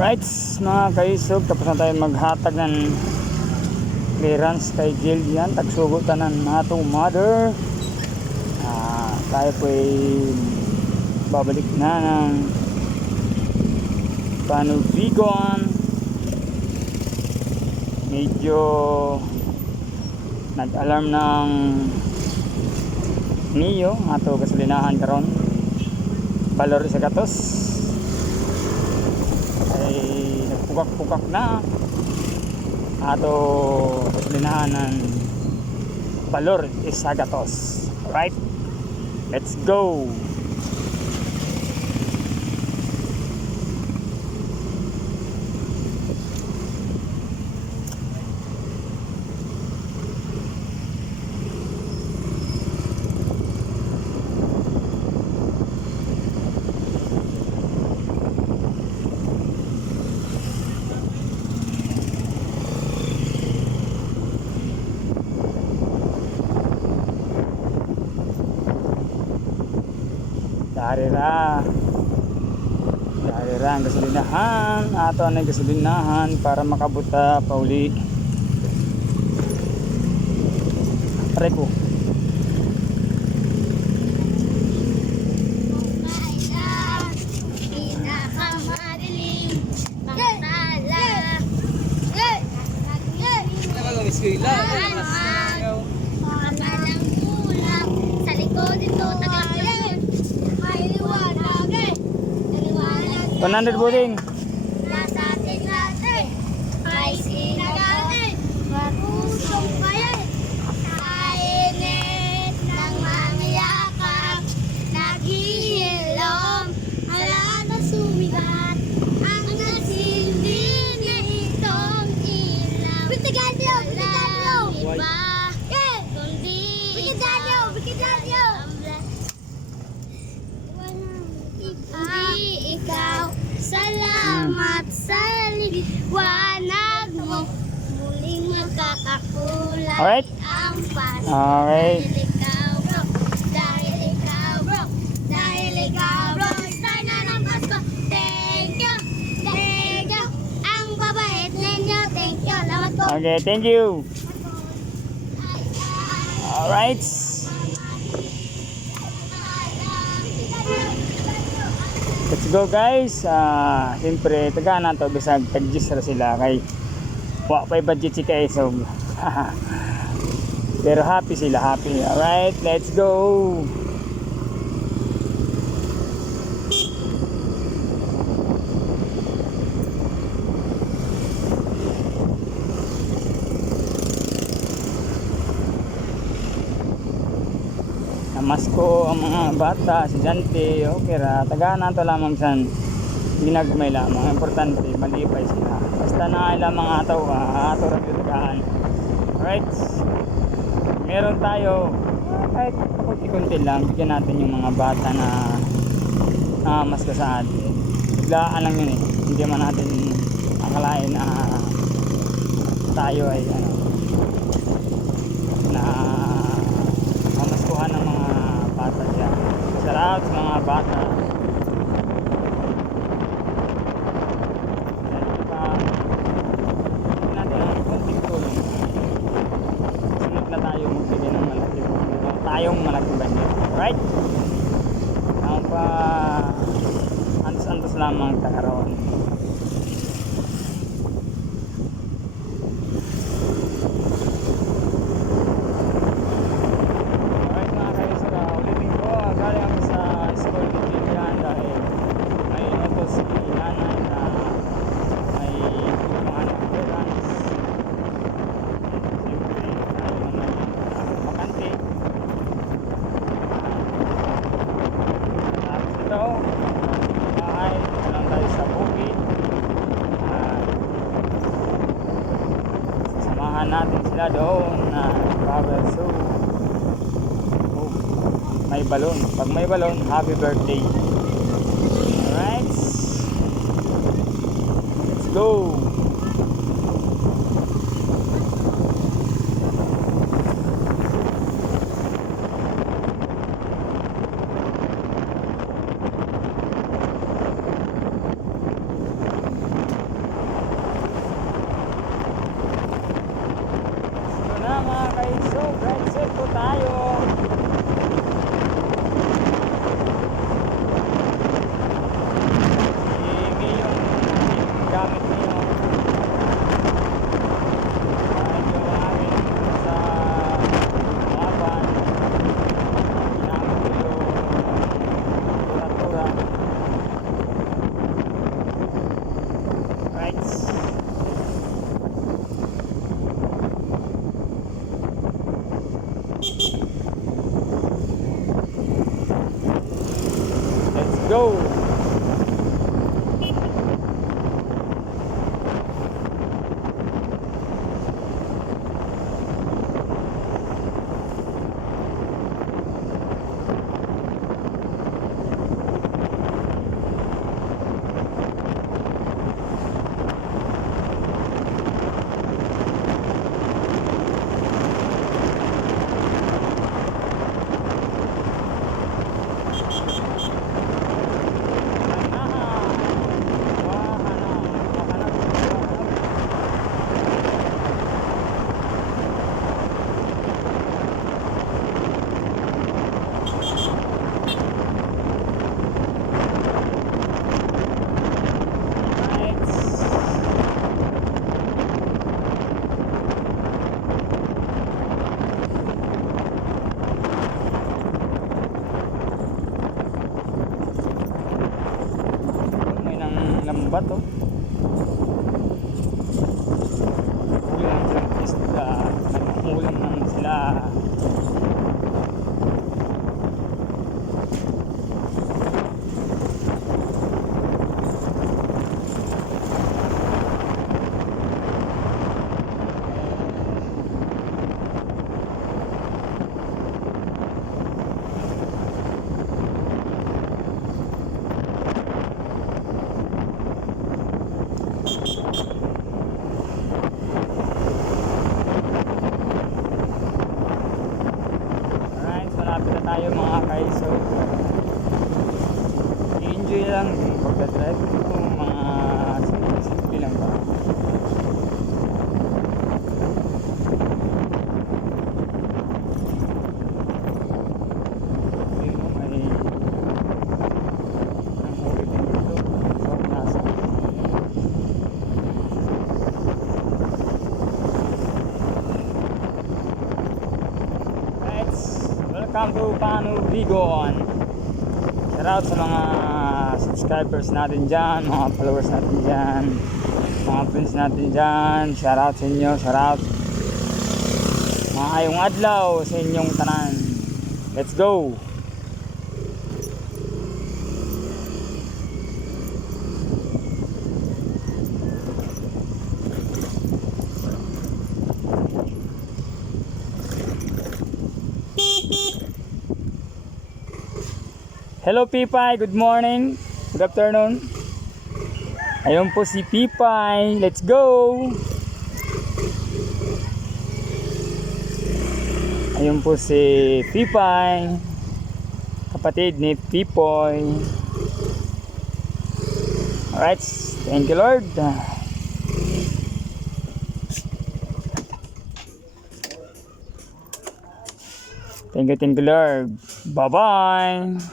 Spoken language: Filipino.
Right, mga kaisog, tapos na tayo maghatag ng clearance kay Jill yan. Tagsugot tanan na itong mother. Tayo po ay babalik na ng Panuvigon. Medyo nag-alarm ng Mio ato gasolinahan karon. Valor sa gatos ay nagpukak-pukak na ato gasolinahan ng Valor sa gatos. Alright, let's go. Darira ang gasolinahan. Ato ang gasolinahan para makabuta pauli. Reko. Sa likod dito, 100 buding. nasa ating lahat ay sinagaling marusong kayo sa init ng mamiyakap naghihilom ala na sumigat ang nasindi nitong ilaw Bitiganyo! Iba kundi Hindi ikaw, salamat sa liwanag mo. Muling magkakakulay Alright. ang Pasko. Okay. Dahil ikaw, bro. Start na ng Pasko. Thank you. Ang babait ninyo. Thank you. Salamat po. Okay, thank you. Alright. Let's go guys. Siyempre tagana to bisag tag-gis ra sila kay wa pay budget si kaisog. Pero happy sila, happy. Alright, let's go. Namasko ang mga bata, si Jante, okay ra. Tagana to lamang san ginagmay lamang. Importante, malipay sila. Basta na lamang ataw, ato ra yung tagaan. Alright. Meron tayo, kahit kunti-kunti lang, bigyan natin yung mga bata na mas ka sa atin. Biglaan lang yun eh. Hindi man natin akalain na tayo ay na mamaskuhan ng mga bata dyan. Salamat sa mga bata. Tayong malaking banyo. Right? Ang pa antos-antos lamang tagaroon. Alright mga kaisog, ulitin ko, galing ako sa school ni Jillian dahil may notos si nanay na may mga nag-clearance. Siyempre, tayo naman bakante. Bahay, lang tayo sa bukid. Samahan natin sila doon na travel. So may balon. Pag may balon, happy birthday. Alright, let's go. ng bato. Huli lang silang isda. Nagmuulam naman sila. Alright, malapit na tayo mga kaiso. I-enjoy lang yung pagdadrive ko, mga simple lang ba. Ayun mo, may nanghuli din dito. Sobrang nasa. Welcome to Panu Bigon. Shout out sa mga subscribers natin dyan, mga followers natin dyan, mga friends natin dyan. Shout out sa inyo, shout out. Maayong adlaw sa inyong tanan. Let's go! Hello Pipay, good morning, good afternoon. Ayun po si Pipay, let's go! Ayun po si Pipay, kapatid ni Pipoy. Alright, thank you Lord. Thank you Lord. Bye-bye.